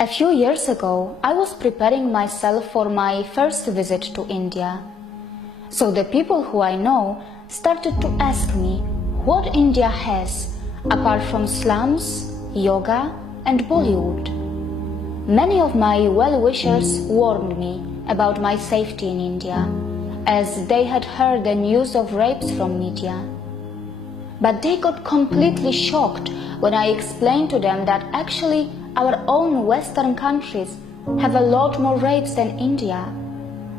A few years ago, I was preparing myself for my first visit to India. So the people who I know started to ask me what India has apart from slums, yoga and Bollywood. Many of my well-wishers warned me about my safety in India, as they had heard the news of rapes from media. But they got completely shocked when I explained to them that actually our own Western countries have a lot more rapes than India,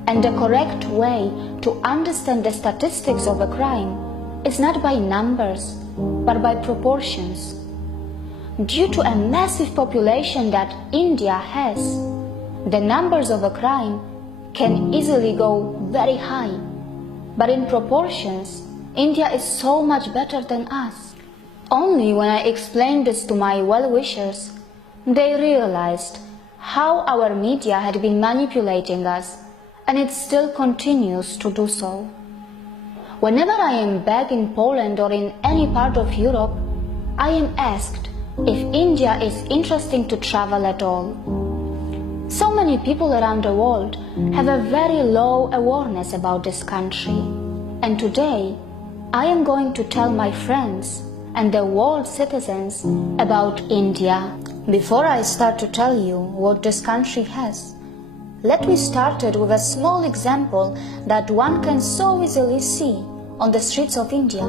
and the correct way to understand the statistics of a crime is not by numbers, but by proportions. Due to a massive population that India has, the numbers of a crime can easily go very high, but in proportions, India is so much better than us. Only when I explained this to my well-wishers, they realized how our media had been manipulating us, and it still continues to do so. Whenever I am back in Poland or in any part of Europe, I am asked if India is interesting to travel at all. So many people around the world have a very low awareness about this country, and today I am going to tell my friends and the world citizens about India. Before I start to tell you what this country has, let me start it with a small example that one can so easily see on the streets of India.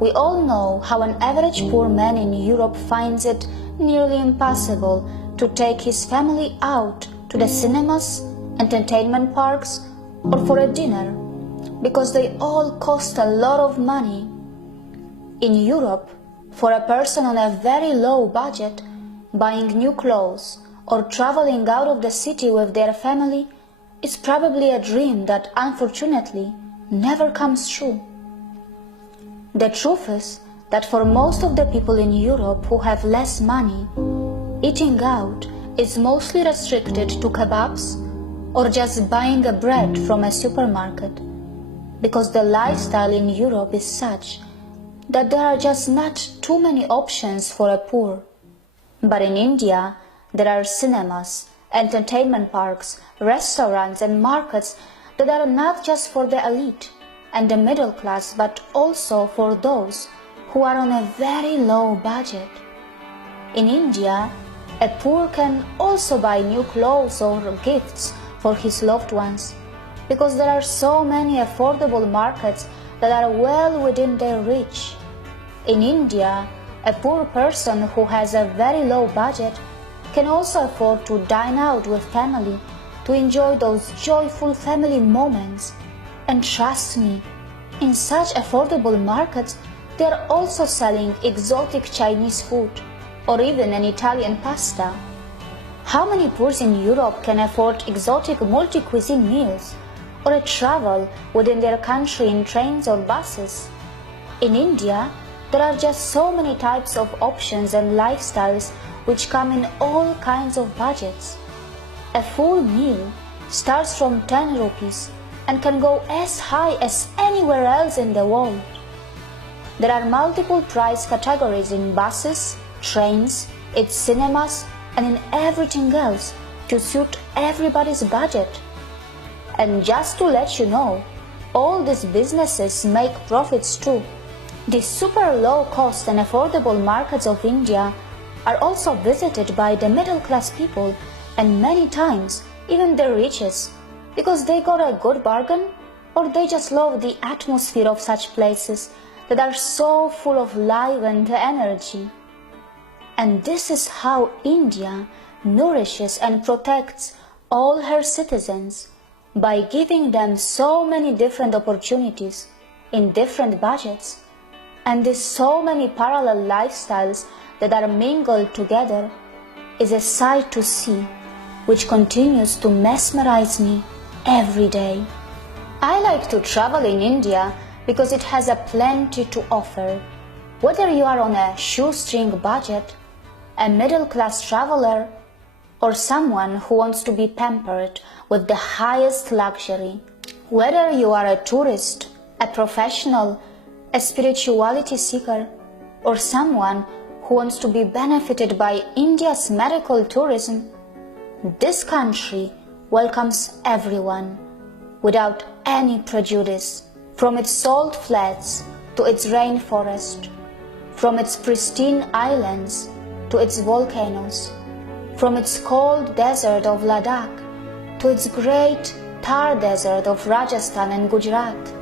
We all know how an average poor man in Europe finds it nearly impossible to take his family out to the cinemas, entertainment parks, or for a dinner, because they all cost a lot of money. In Europe, for a person on a very low budget, buying new clothes or traveling out of the city with their family is probably a dream that unfortunately never comes true. The truth is that for most of the people in Europe who have less money, eating out is mostly restricted to kebabs or just buying a bread from a supermarket, because the lifestyle in Europe is such that there are just not too many options for a poor. But in India, there are cinemas, entertainment parks, restaurants and markets that are not just for the elite and the middle class, but also for those who are on a very low budget. In India, a poor can also buy new clothes or gifts for his loved ones, because there are so many affordable markets that are well within their reach. In India, a poor person who has a very low budget can also afford to dine out with family to enjoy those joyful family moments. And trust me, in such affordable markets, they are also selling exotic Chinese food or even an Italian pasta. How many poor in Europe can afford exotic multi-cuisine meals or a travel within their country in trains or buses? In India, there are just so many types of options and lifestyles which come in all kinds of budgets. A full meal starts from 10 rupees and can go as high as anywhere else in the world. There are multiple price categories in buses, trains, its cinemas, and in everything else to suit everybody's budget. And just to let you know, all these businesses make profits too. The super low cost and affordable markets of India are also visited by the middle class people and many times even the richest, because they got a good bargain or they just love the atmosphere of such places that are so full of life and energy. And this is how India nourishes and protects all her citizens, by giving them so many different opportunities in different budgets, and these so many parallel lifestyles that are mingled together is a sight to see, which continues to mesmerize me every day. I like to travel in India because it has a plenty to offer. Whether you are on a shoestring budget, a middle-class traveler, or someone who wants to be pampered with the highest luxury. Whether you are a tourist, a professional, a spirituality seeker, or someone who wants to be benefited by India's medical tourism, this country welcomes everyone without any prejudice, from its salt flats to its rainforest, from its pristine islands to its volcanoes, from its cold desert of Ladakh to its great Thar desert of Rajasthan and Gujarat,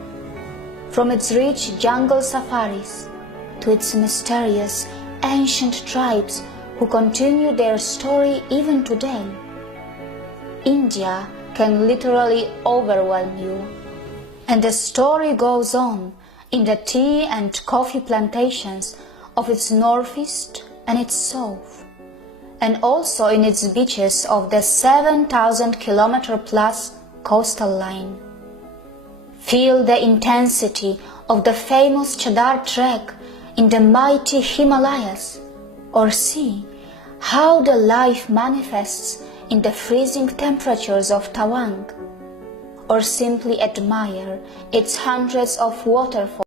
from its rich jungle safaris to its mysterious ancient tribes who continue their story even today. India can literally overwhelm you. And the story goes on in the tea and coffee plantations of its northeast and its south, and also in its beaches of the 7,000-kilometer plus coastal line. Feel the intensity of the famous Chadar trek in the mighty Himalayas, or see how the life manifests in the freezing temperatures of Tawang, or simply admire its hundreds of waterfalls